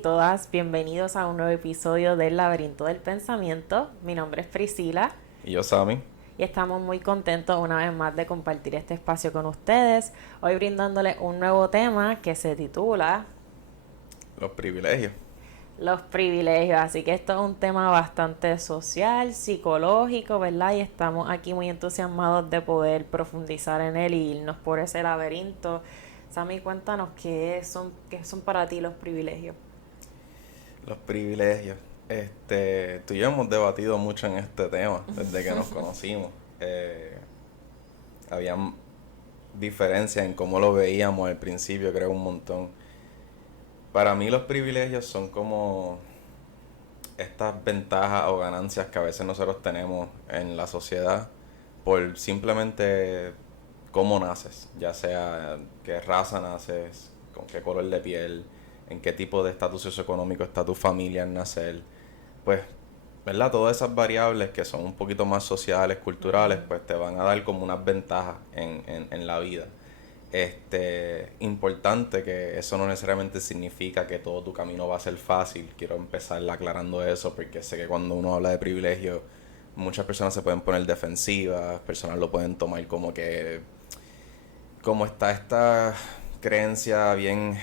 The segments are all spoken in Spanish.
y todas, bienvenidos a un nuevo episodio del Laberinto del Pensamiento. Mi nombre es Priscila Y yo, Sammy, y estamos muy contentos una vez más de compartir este espacio con ustedes. Hoy brindándoles un nuevo tema que se titula los privilegios. Los privilegios. Así que esto es un tema bastante social, psicológico, ¿verdad? Y estamos aquí muy entusiasmados de poder profundizar en él y irnos por ese laberinto. Sammy, cuéntanos qué son para ti los privilegios. Los privilegios. Tú y yo hemos debatido mucho en este tema desde que nos conocimos. Había diferencias en cómo lo veíamos al principio, creo un montón. Para mí los privilegios son como estas ventajas o ganancias que a veces nosotros tenemos en la sociedad por simplemente cómo naces, ya sea qué raza naces, con qué color de piel, en qué tipo de estatus socioeconómico está tu familia al nacer, pues, ¿verdad? Todas esas variables que son un poquito más sociales, culturales, pues te van a dar como unas ventajas en la vida. Importante que eso no necesariamente significa que todo tu camino va a ser fácil. Quiero empezar aclarando eso porque sé que cuando uno habla de privilegio, muchas personas se pueden poner defensivas, personas lo pueden tomar como que, como está esta creencia bien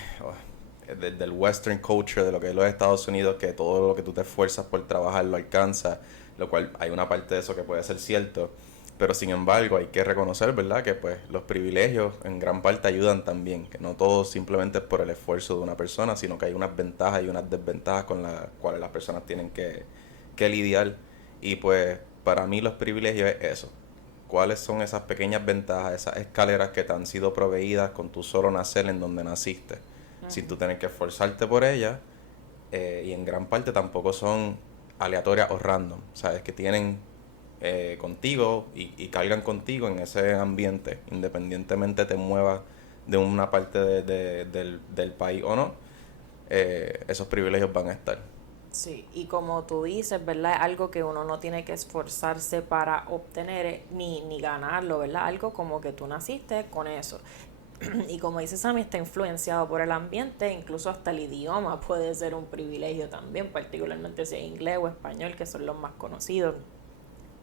del western culture, de lo que es los Estados Unidos, que todo lo que tú te esfuerzas por trabajar lo alcanzas, lo cual hay una parte de eso que puede ser cierto, pero sin embargo hay que reconocer, ¿verdad?, que pues los privilegios en gran parte ayudan también, que no todo simplemente es por el esfuerzo de una persona, sino que hay unas ventajas y unas desventajas con las cuales las personas tienen que lidiar. Y pues para mí los privilegios es eso. ¿Cuáles son esas pequeñas ventajas, esas escaleras que te han sido proveídas con tu solo nacer en donde naciste? Sin tú tener que esforzarte por ellas, y en gran parte tampoco son aleatorias o random, ¿sabes? Que tienen contigo y cargan contigo en ese ambiente, independientemente te muevas de una parte del país o no, esos privilegios van a estar. Sí, y como tú dices, ¿verdad? Es algo que uno no tiene que esforzarse para obtener ni ganarlo, ¿verdad? Algo como que tú naciste con eso. Y como dice Sammy, está influenciado por el ambiente, incluso hasta el idioma puede ser un privilegio también, particularmente si es inglés o español, que son los más conocidos.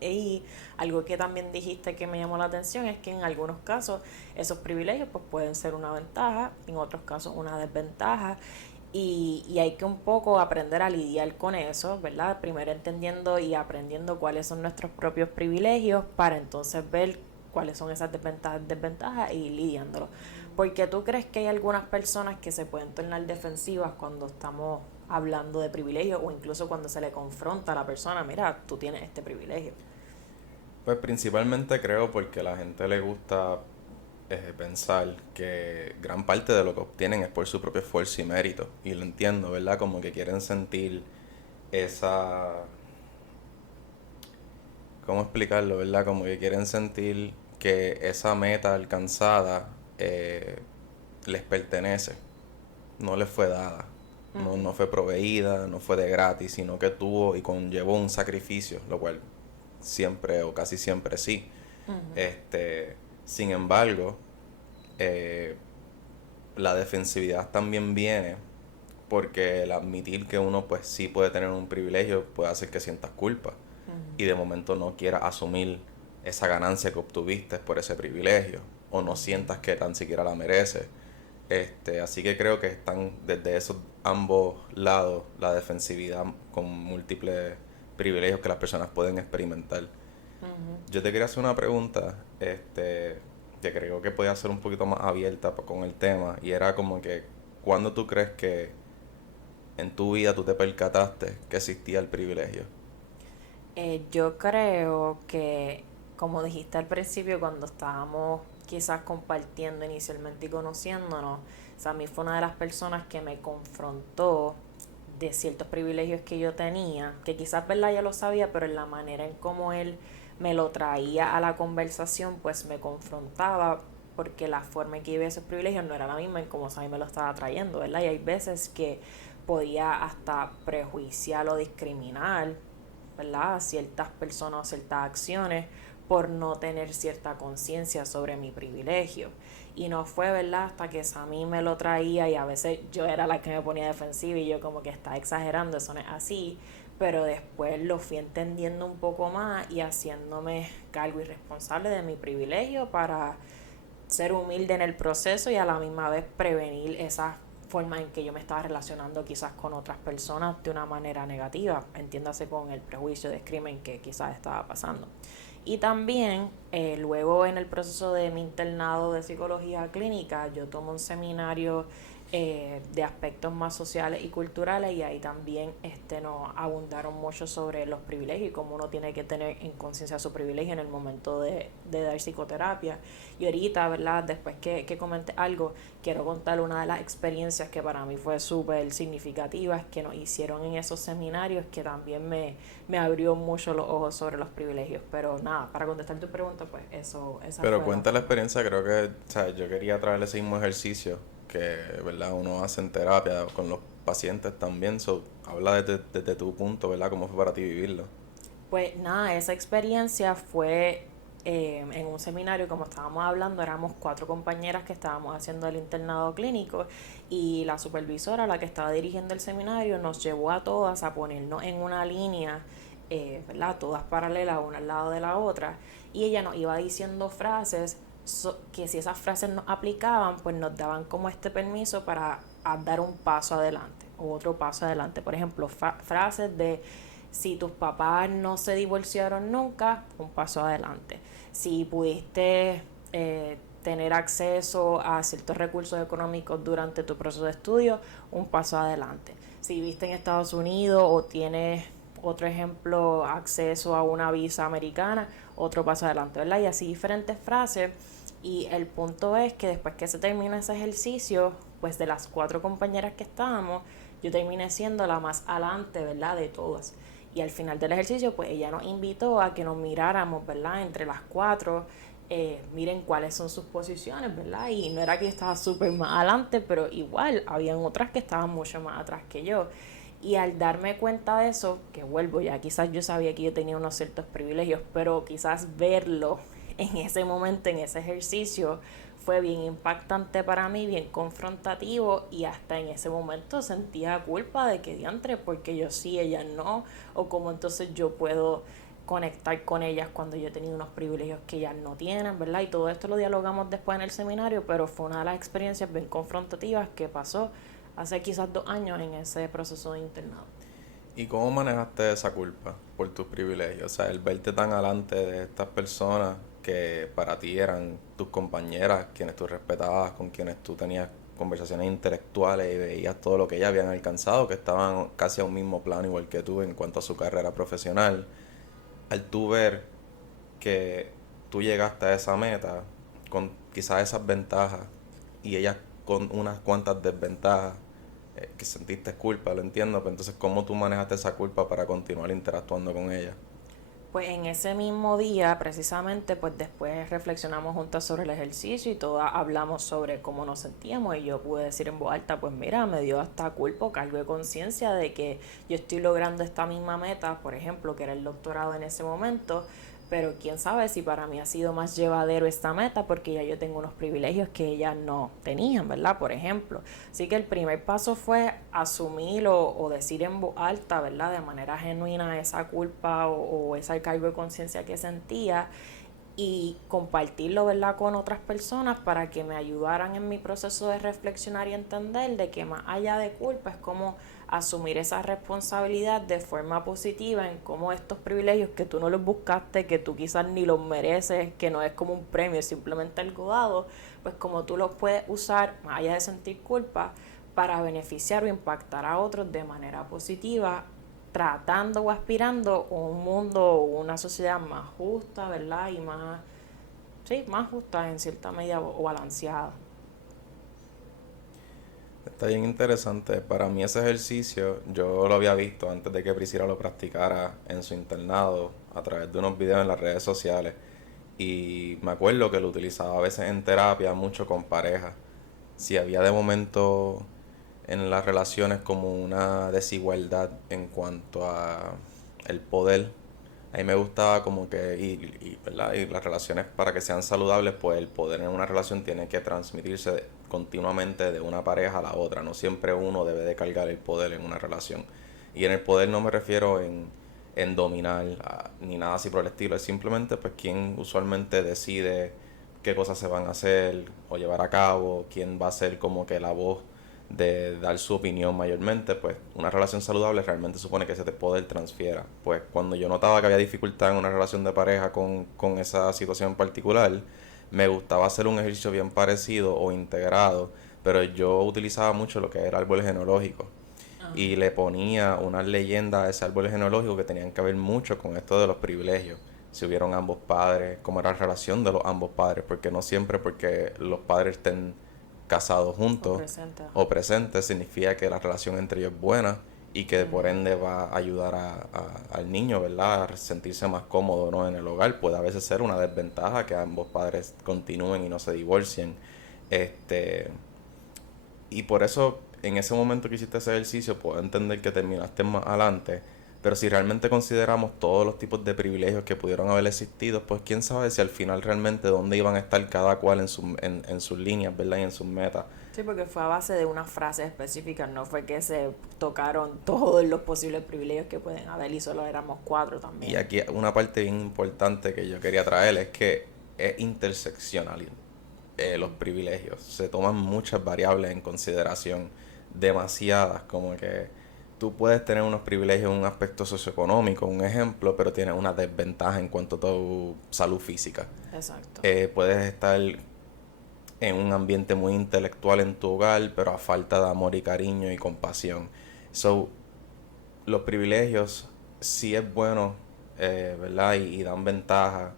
Y algo que también dijiste que me llamó la atención es que en algunos casos esos privilegios pues pueden ser una ventaja, en otros casos una desventaja. Y hay que un poco aprender a lidiar con eso, ¿verdad? Primero entendiendo y aprendiendo cuáles son nuestros propios privilegios para entonces ver cuáles son esas desventajas y lidiándolo. Porque tú crees que hay algunas personas que se pueden tornar defensivas cuando estamos hablando de privilegios o incluso cuando se le confronta a la persona, mira, tú tienes este privilegio. Pues principalmente creo porque a la gente le gusta pensar que gran parte de lo que obtienen es por su propio esfuerzo y mérito. Y lo entiendo, ¿verdad? Como que quieren sentir esa... ¿Cómo explicarlo, verdad? Como que quieren sentir que esa meta alcanzada les pertenece, no les fue dada. No, no fue proveída, no fue de gratis, sino que tuvo y conllevó un sacrificio, lo cual siempre o casi siempre sí. Sin embargo, eh, la defensividad también viene porque el admitir que uno pues sí puede tener un privilegio puede hacer que sientas culpa y de momento no quieras asumir esa ganancia que obtuviste por ese privilegio o no sientas que tan siquiera la mereces. Así que creo que están desde esos ambos lados la defensividad con múltiples privilegios que las personas pueden experimentar. Yo te quería hacer una pregunta, que creo que podía ser un poquito más abierta con el tema, y era como que, ¿cuándo tú crees que en tu vida tú te percataste que existía el privilegio? Yo creo que, como dijiste al principio, cuando estábamos quizás compartiendo inicialmente y conociéndonos, Sammy fue una de las personas que me confrontó de ciertos privilegios que yo tenía, que quizás verdad ya lo sabía, pero en la manera en cómo él me lo traía a la conversación, pues me confrontaba porque la forma en que yo veía esos privilegios no era la misma en cómo Sammy me lo estaba trayendo, ¿verdad? Y hay veces que podía hasta prejuiciar o discriminar, ¿verdad?, a ciertas personas o ciertas acciones por no tener cierta conciencia sobre mi privilegio. Y no fue, ¿verdad?, hasta que Sammy me lo traía y a veces yo era la que me ponía defensiva y yo como que está exagerando, eso no es así, pero después lo fui entendiendo un poco más y haciéndome cargo y responsable de mi privilegio para ser humilde en el proceso y a la misma vez prevenir esa forma en que yo me estaba relacionando quizás con otras personas de una manera negativa, entiéndase con el prejuicio de discrimen que quizás estaba pasando. Y también luego en el proceso de mi internado de psicología clínica yo tomo un seminario de aspectos más sociales y culturales y ahí también nos abundaron mucho sobre los privilegios y cómo uno tiene que tener en conciencia su privilegio en el momento de dar psicoterapia. Y ahorita, ¿verdad? Después que comenté algo, quiero contar una de las experiencias que para mí fue súper significativas que nos hicieron en esos seminarios que también me abrió mucho los ojos sobre los privilegios. Pero nada, para contestar tu pregunta, pues esa Pero fue cuenta la experiencia, creo que, o sea, yo quería traer ese mismo ejercicio que, ¿verdad? Uno hace en terapia con los pacientes también, so, habla desde tu punto, ¿verdad? ¿Cómo fue para ti vivirlo? Pues nada, esa experiencia fue en un seminario, como estábamos hablando, éramos 4 compañeras que estábamos haciendo el internado clínico y la supervisora, la que estaba dirigiendo el seminario, nos llevó a todas a ponernos en una línea, ¿verdad? Todas paralelas, una al lado de la otra, y ella nos iba diciendo frases que si esas frases nos aplicaban, pues nos daban como este permiso para dar un paso adelante o otro paso adelante. Por ejemplo, frases de si tus papás no se divorciaron nunca, un paso adelante. Si pudiste tener acceso a ciertos recursos económicos durante tu proceso de estudio, un paso adelante. Si viviste en Estados Unidos o tienes otro ejemplo, acceso a una visa americana, otro paso adelante, ¿verdad? Y así diferentes frases. Y el punto es que después que se termina ese ejercicio, pues de las 4 compañeras que estábamos, yo terminé siendo la más adelante, ¿verdad? De todas. Y al final del ejercicio, pues ella nos invitó a que nos miráramos, ¿verdad? Entre las 4, miren cuáles son sus posiciones, ¿verdad? Y no era que yo estaba súper más adelante, pero igual habían otras que estaban mucho más atrás que yo. Y al darme cuenta de eso, que vuelvo ya, quizás yo sabía que yo tenía unos ciertos privilegios, pero quizás verlo en ese momento, en ese ejercicio, fue bien impactante para mí, bien confrontativo y hasta en ese momento sentía culpa de que diantre, porque yo sí, ellas no, o cómo entonces yo puedo conectar con ellas cuando yo he tenido unos privilegios que ellas no tienen, ¿verdad? Y todo esto lo dialogamos después en el seminario, pero fue una de las experiencias bien confrontativas que pasó hace quizás 2 años en ese proceso de internado. ¿Y cómo manejaste esa culpa por tus privilegios? O sea, el verte tan alante de estas personas que para ti eran tus compañeras, quienes tú respetabas, con quienes tú tenías conversaciones intelectuales y veías todo lo que ellas habían alcanzado, que estaban casi a un mismo plano igual que tú en cuanto a su carrera profesional. Al tú ver que tú llegaste a esa meta con quizás esas ventajas y ellas con unas cuantas desventajas, que sentiste culpa, lo entiendo, pero entonces ¿cómo tú manejaste esa culpa para continuar interactuando con ella? Pues en ese mismo día, precisamente, pues después reflexionamos juntas sobre el ejercicio y todas hablamos sobre cómo nos sentíamos y yo pude decir en voz alta, pues mira, me dio hasta culpa, cargo de conciencia de que yo estoy logrando esta misma meta, por ejemplo, que era el doctorado en ese momento, pero quién sabe si para mí ha sido más llevadero esta meta porque ya yo tengo unos privilegios que ellas no tenían, ¿verdad? Por ejemplo. Así que el primer paso fue asumir o decir en voz alta, ¿verdad? De manera genuina esa culpa o ese cargo de conciencia que sentía y compartirlo, ¿verdad?, con otras personas para que me ayudaran en mi proceso de reflexionar y entender de que más allá de culpa es como asumir esa responsabilidad de forma positiva en cómo estos privilegios que tú no los buscaste, que tú quizás ni los mereces, que no es como un premio, es simplemente algo dado, pues como tú los puedes usar más allá de sentir culpa para beneficiar o impactar a otros de manera positiva, tratando o aspirando a un mundo o una sociedad más justa, ¿verdad? Y más, sí, más justa en cierta medida o balanceada. Está bien interesante. Para mí ese ejercicio yo lo había visto antes de que Priscila lo practicara en su internado a través de unos videos en las redes sociales. Y me acuerdo que lo utilizaba a veces en terapia, mucho con pareja. Si había de momento en las relaciones como una desigualdad en cuanto a el poder, A mí me gustaba como que, ¿verdad? Y las relaciones para que sean saludables, pues el poder en una relación tiene que transmitirse continuamente de una pareja a la otra. No siempre uno debe de cargar el poder en una relación. Y en el poder no me refiero en dominar ni nada así por el estilo. Es simplemente pues quien usualmente decide qué cosas se van a hacer o llevar a cabo, quién va a ser como que la voz de dar su opinión mayormente. Pues una relación saludable realmente supone que ese poder transfiera. Pues cuando yo notaba que había dificultad en una relación de pareja con esa situación en particular, me gustaba hacer un ejercicio bien parecido o integrado, pero yo utilizaba mucho lo que era el árbol genealógico Ajá. y le ponía unas leyendas a ese árbol genealógico que tenían que ver mucho con esto de los privilegios. Si hubieron ambos padres, cómo era la relación de los ambos padres, porque no siempre porque los padres estén casados O juntos presente, ajá. o presentes significa que la relación entre ellos es buena y que por Ujú. ende va a ayudar al niño, ¿verdad? A sentirse más cómodo, ¿no? En el hogar. Puede a veces ser una desventaja que ambos padres continúen y no se divorcien. Este, y por eso, en ese momento que hiciste ese ejercicio, puedo entender que terminaste más adelante. Pero si realmente consideramos todos los tipos de privilegios que pudieron haber existido, pues quién sabe si al final realmente dónde iban a estar cada cual en sus líneas, ¿verdad? Y en sus metas. Sí, porque fue a base de una frase específica, no fue que se tocaron todos los posibles privilegios que pueden haber y solo éramos cuatro Y también. aquí una parte bien importante que yo quería traer es que es interseccional los Ujú. privilegios. Se toman muchas variables en consideración, demasiadas, como que tú puedes tener unos privilegios en un aspecto socioeconómico, un ejemplo, pero tienes una desventaja en cuanto a tu salud física. Exacto. Puedes estar en un ambiente muy intelectual en tu hogar, pero a falta de amor y cariño y compasión. So, los privilegios sí es bueno, ¿verdad? Y dan ventaja,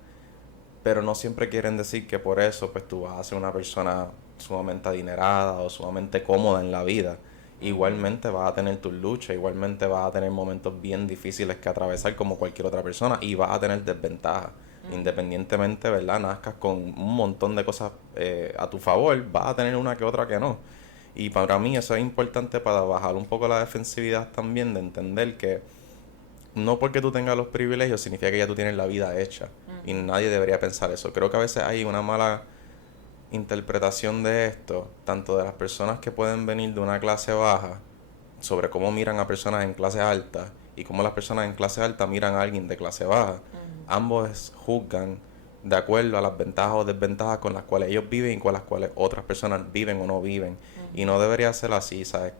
pero no siempre quieren decir que por eso pues tú vas a ser una persona sumamente adinerada o sumamente cómoda en la vida. Ujú. Igualmente vas a tener tus luchas, igualmente vas a tener momentos bien difíciles que atravesar como cualquier otra persona y vas a tener desventajas. Ujú. Independientemente, ¿verdad? Nazcas con un montón de cosas a tu favor, vas a tener una que otra que no. Y para mí eso es importante para bajar un poco la defensividad también, de entender que no porque tú tengas los privilegios significa que ya tú tienes la vida hecha. Y Ujú. nadie debería pensar eso. Creo que a veces hay una mala interpretación de esto, tanto de las personas que pueden venir de una clase baja, sobre cómo miran a personas en clase alta, y cómo las personas en clase alta miran a alguien de clase baja. Ujú. Ambos juzgan de acuerdo a las ventajas o desventajas con las cuales ellos viven y con las cuales otras personas viven o no viven. Y Ujú. no debería ser así, ¿sabes?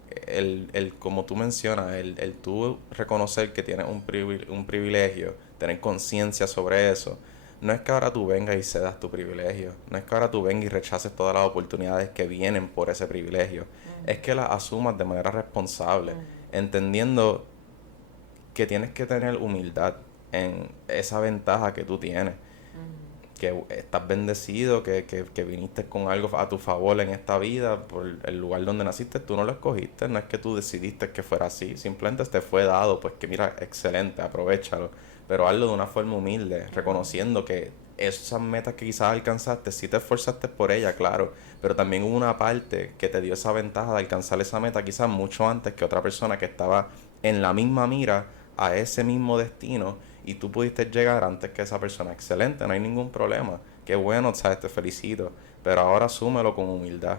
Como tú mencionas, el tú reconocer que tienes un privilegio, tener conciencia sobre eso, no es que ahora tú vengas y cedas tu privilegio, no es que ahora tú vengas y rechaces todas las oportunidades que vienen por ese privilegio, es que las asumas de manera responsable, Ujú. entendiendo que tienes que tener humildad en esa ventaja que tú tienes, Ujú. que estás bendecido, que viniste con algo a tu favor en esta vida, por el lugar donde naciste, tú no lo escogiste, no es que tú decidiste que fuera así, simplemente te fue dado, pues que mira, excelente, aprovéchalo, pero hazlo de una forma humilde, Ujú. reconociendo que esas metas que quizás alcanzaste, sí te esforzaste por ella, claro, pero también hubo una parte que te dio esa ventaja de alcanzar esa meta quizás mucho antes que otra persona que estaba en la misma mira a ese mismo destino y tú pudiste llegar antes que esa persona. Excelente, no hay ningún problema. Qué bueno, sabes, te felicito. Pero ahora asúmelo con humildad.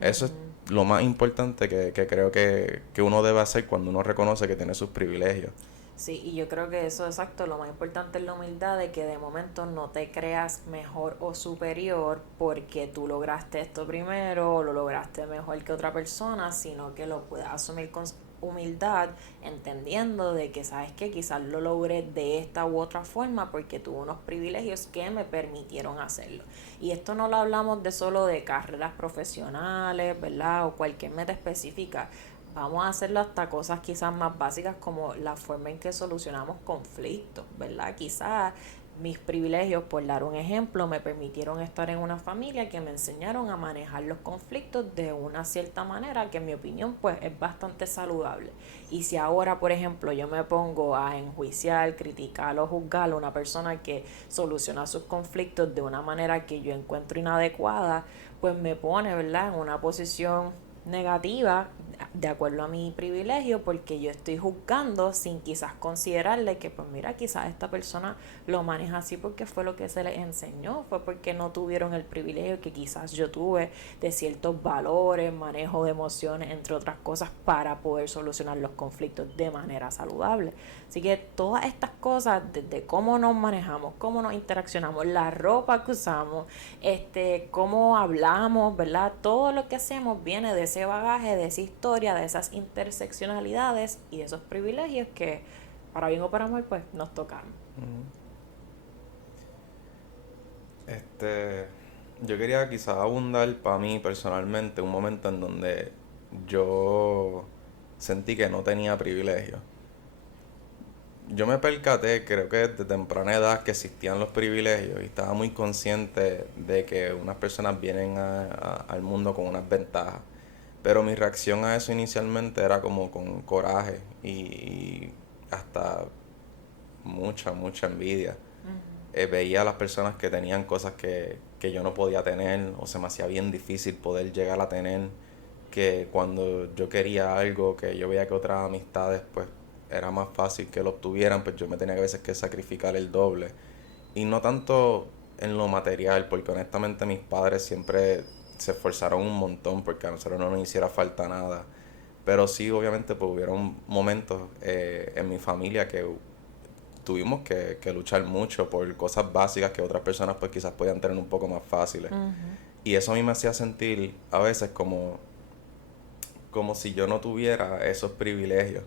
Eso es Ujú. lo más importante que creo que uno debe hacer cuando uno reconoce que tiene sus privilegios. Sí, y yo creo que eso exacto, lo más importante es la humildad de que de momento no te creas mejor o superior porque tú lograste esto primero o lo lograste mejor que otra persona, sino que lo puedas asumir con humildad, entendiendo de que sabes que quizás lo logré de esta u otra forma porque tuve unos privilegios que me permitieron hacerlo. Y esto no lo hablamos de solo de carreras profesionales, ¿verdad? O cualquier meta específica. Vamos a hacerlo hasta cosas quizás más básicas como la forma en que solucionamos conflictos, ¿verdad? Quizás mis privilegios, por dar un ejemplo, me permitieron estar en una familia que me enseñaron a manejar los conflictos de una cierta manera que en mi opinión pues es bastante saludable. Y si ahora, por ejemplo, yo me pongo a enjuiciar, criticar o juzgar a una persona que soluciona sus conflictos de una manera que yo encuentro inadecuada, pues me pone, ¿verdad?, en una posición negativa de acuerdo a mi privilegio, porque yo estoy juzgando sin quizás considerarle que, pues mira, quizás esta persona lo maneja así porque fue lo que se les enseñó, fue porque no tuvieron el privilegio que quizás yo tuve de ciertos valores, manejo de emociones, entre otras cosas, para poder solucionar los conflictos de manera saludable. Así que todas estas cosas, desde cómo nos manejamos, cómo nos interaccionamos, la ropa que usamos, cómo hablamos, ¿verdad? Todo lo que hacemos viene de ese bagaje, de esa historia, de esas interseccionalidades y de esos privilegios que, para bien o para mal, pues nos tocaron. Yo quería quizás abundar para mí personalmente un momento en donde yo sentí que no tenía privilegio. Yo me percaté, creo que desde temprana edad, que existían los privilegios y estaba muy consciente de que unas personas vienen al mundo con unas ventajas. Pero mi reacción a eso inicialmente era como con coraje y hasta mucha envidia. Veía a las personas que tenían cosas que yo no podía tener o se me hacía bien difícil poder llegar a tener, que cuando yo quería algo que yo veía que otras amistades pues era más fácil que lo obtuvieran, pues yo me tenía que a veces que sacrificar el doble. Y no tanto en lo material, porque honestamente mis padres siempre se esforzaron un montón porque a nosotros no nos hiciera falta nada. Pero sí, obviamente, pues hubieron momentos en mi familia que tuvimos que luchar mucho por cosas básicas que otras personas pues quizás podían tener un poco más fáciles. Y eso a mí me hacía sentir a veces como si yo no tuviera esos privilegios.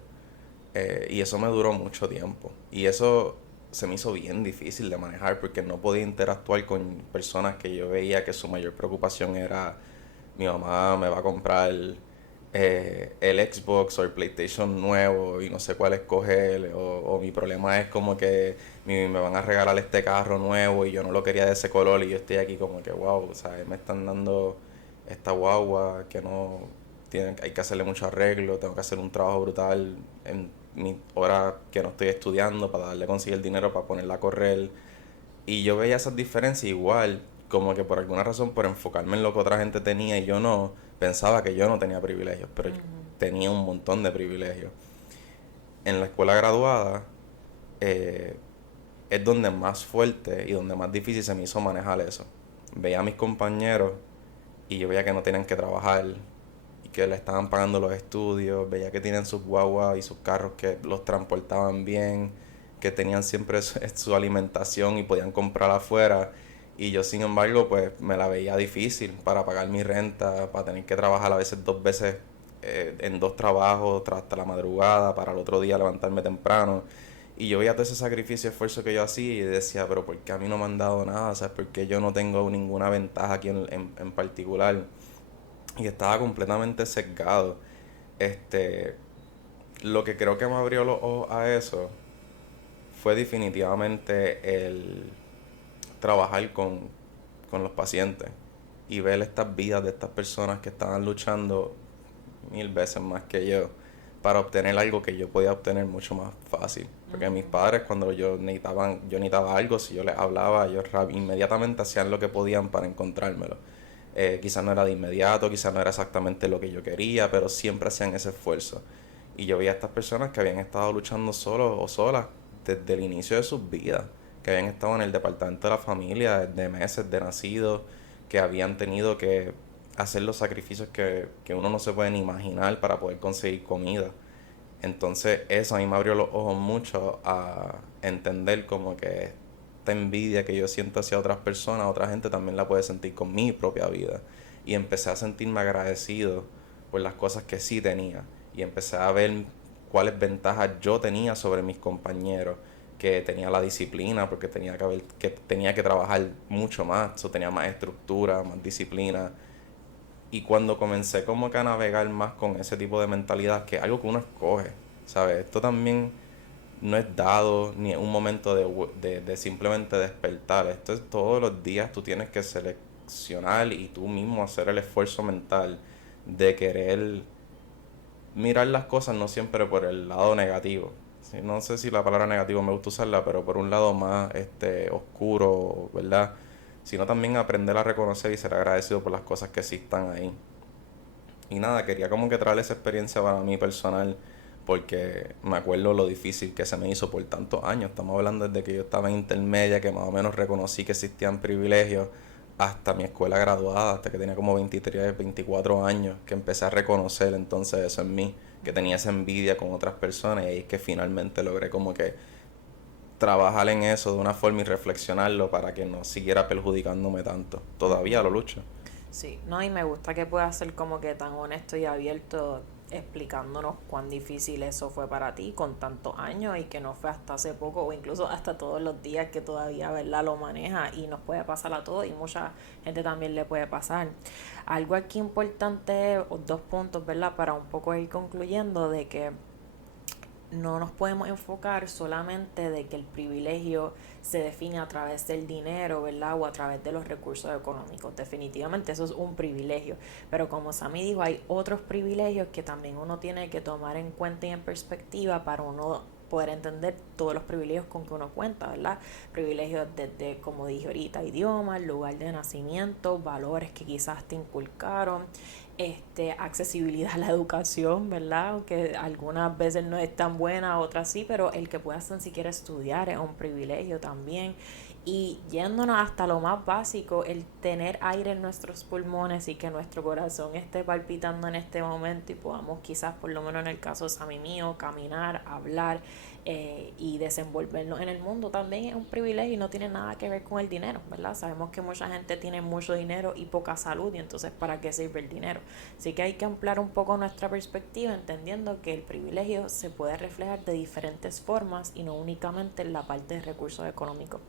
Y eso me duró mucho tiempo. Y eso se me hizo bien difícil de manejar porque no podía interactuar con personas que yo veía que su mayor preocupación era: mi mamá me va a comprar el Xbox o el PlayStation nuevo y no sé cuál escoger, o mi problema es como que me van a regalar este carro nuevo y yo no lo quería de ese color y yo estoy aquí como que wow, o sea, me están dando esta guagua que no hay que hacerle mucho arreglo, tengo que hacer un trabajo brutal en mi hora que no estoy estudiando para darle a conseguir el dinero para ponerla a correr. Y yo veía esas diferencias igual, como que por alguna razón, por enfocarme en lo que otra gente tenía y yo no, pensaba que yo no tenía privilegios, pero yo tenía un montón de privilegios. En la escuela graduada es donde más fuerte y donde más difícil se me hizo manejar eso. Veía a mis compañeros y yo veía que no tenían que trabajar y que le estaban pagando los estudios, veía que tenían sus guaguas y sus carros que los transportaban bien, que tenían siempre su alimentación y podían comprar afuera. Y yo, sin embargo, pues me la veía difícil para pagar mi renta, para tener que trabajar a veces 2 veces en 2 trabajos hasta la madrugada, para el otro día levantarme temprano. Y yo veía todo ese sacrificio y esfuerzo que yo hacía y decía, pero ¿por qué a mí no me han dado nada? O sea, ¿por qué yo no tengo ninguna ventaja aquí en particular? Y estaba completamente sesgado. Este, lo que creo que me abrió los ojos a eso fue definitivamente el trabajar con los pacientes y ver estas vidas de estas personas que estaban luchando 1000 veces más que yo para obtener algo que yo podía obtener mucho más fácil. Porque mis padres, cuando yo necesitaba algo, si yo les hablaba, ellos inmediatamente hacían lo que podían para encontrármelo. Quizás no era de inmediato, quizás no era exactamente lo que yo quería, pero siempre hacían ese esfuerzo. Y yo veía a estas personas que habían estado luchando solos o solas desde el inicio de sus vidas, que habían estado en el departamento de la familia desde meses de nacidos, que habían tenido que hacer los sacrificios que uno no se puede ni imaginar para poder conseguir comida. Entonces eso a mí me abrió los ojos mucho a entender como que esta envidia que yo siento hacia otras personas, otra gente también la puede sentir con mi propia vida. Y empecé a sentirme agradecido por las cosas que sí tenía. Y empecé a ver cuáles ventajas yo tenía sobre mis compañeros, que tenía la disciplina, porque tenía que trabajar mucho más, so, tenía más estructura, más disciplina. Y cuando comencé como que a navegar más con ese tipo de mentalidad, que es algo que uno escoge, ¿sabes? Esto también no es dado ni es un momento de simplemente despertar. Esto es todos los días, tú tienes que seleccionar y tú mismo hacer el esfuerzo mental de querer mirar las cosas no siempre por el lado negativo. Sí, no sé si la palabra negativo me gusta usarla, pero por un lado más oscuro, ¿verdad? Sino también aprender a reconocer y ser agradecido por las cosas que sí están ahí. Y nada, quería como que traer esa experiencia para mí personal, porque me acuerdo lo difícil que se me hizo por tantos años. Estamos hablando desde que yo estaba en intermedia, que más o menos reconocí que existían privilegios, hasta mi escuela graduada, hasta que tenía como 23, 24 años, que empecé a reconocer entonces eso en mí, que tenía esa envidia con otras personas, y ahí es que finalmente logré como que trabajar en eso de una forma y reflexionarlo para que no siguiera perjudicándome tanto. Todavía lo lucho. Sí, no, y me gusta que puedas ser como que tan honesto y abierto explicándonos cuán difícil eso fue para ti con tantos años y que no fue hasta hace poco o incluso hasta todos los días que todavía, ¿verdad?, lo maneja y nos puede pasar a todos y mucha gente también le puede pasar. Algo aquí importante, o dos puntos, ¿verdad?, para un poco ir concluyendo de que no nos podemos enfocar solamente de que el privilegio se define a través del dinero, ¿verdad? O a través de los recursos económicos. Definitivamente eso es un privilegio. Pero como Sammy dijo, hay otros privilegios que también uno tiene que tomar en cuenta y en perspectiva para uno poder entender todos los privilegios con que uno cuenta, ¿verdad? Privilegios desde, como dije ahorita, idioma, lugar de nacimiento, valores que quizás te inculcaron, accesibilidad a la educación, ¿verdad? Aunque algunas veces no es tan buena, otras sí, pero el que puedas tan siquiera estudiar es un privilegio también. Y yéndonos hasta lo más básico, el tener aire en nuestros pulmones y que nuestro corazón esté palpitando en este momento y podamos quizás, por lo menos en el caso de Sammy mío, caminar, hablar y desenvolvernos en el mundo también es un privilegio y no tiene nada que ver con el dinero, ¿verdad? Sabemos que mucha gente tiene mucho dinero y poca salud y entonces ¿para qué sirve el dinero? Así que hay que ampliar un poco nuestra perspectiva entendiendo que el privilegio se puede reflejar de diferentes formas y no únicamente en la parte de recursos económicos.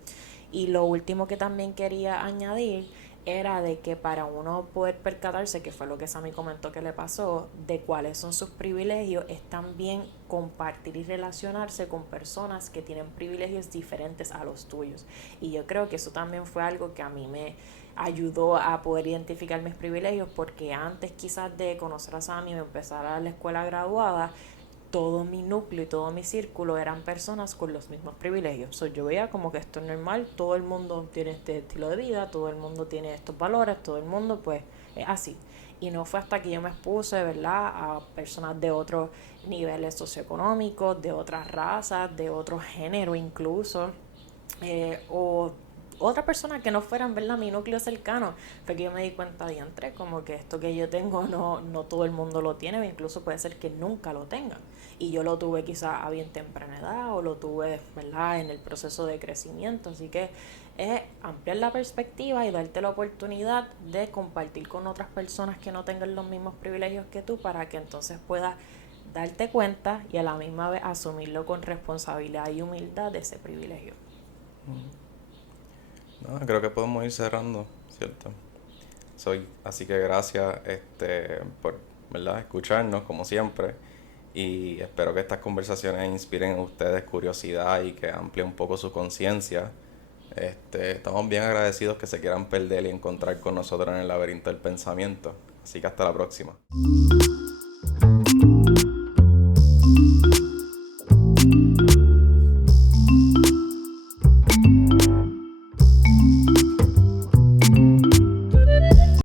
Y lo último que también quería añadir era de que para uno poder percatarse, que fue lo que Sammy comentó que le pasó, de cuáles son sus privilegios, es también compartir y relacionarse con personas que tienen privilegios diferentes a los tuyos. Y yo creo que eso también fue algo que a mí me ayudó a poder identificar mis privilegios, porque antes quizás de conocer a Sammy y empezar a la escuela graduada, todo mi núcleo y todo mi círculo eran personas con los mismos privilegios. So, yo veía como que esto es normal, todo el mundo tiene este estilo de vida, todo el mundo tiene estos valores, todo el mundo pues es así. Y no fue hasta que yo me expuse, ¿verdad?, a personas de otros niveles socioeconómicos, de otras razas, de otro género incluso, o otras personas que no fueran, ¿verdad?, mi núcleo cercano, fue que yo me di cuenta de entre como que esto que yo tengo no todo el mundo lo tiene, o incluso puede ser que nunca lo tengan. Y yo lo tuve quizás a bien temprana edad o lo tuve, ¿verdad?, en el proceso de crecimiento. Así que es ampliar la perspectiva y darte la oportunidad de compartir con otras personas que no tengan los mismos privilegios que tú para que entonces puedas darte cuenta y a la misma vez asumirlo con responsabilidad y humildad de ese privilegio. No, creo que podemos ir cerrando, ¿cierto? Así que gracias por, ¿verdad?, escucharnos como siempre, y espero que estas conversaciones inspiren a ustedes curiosidad y que amplíen un poco su conciencia. Estamos bien agradecidos que se quieran perder y encontrar con nosotros en el laberinto del pensamiento. Así que hasta la próxima.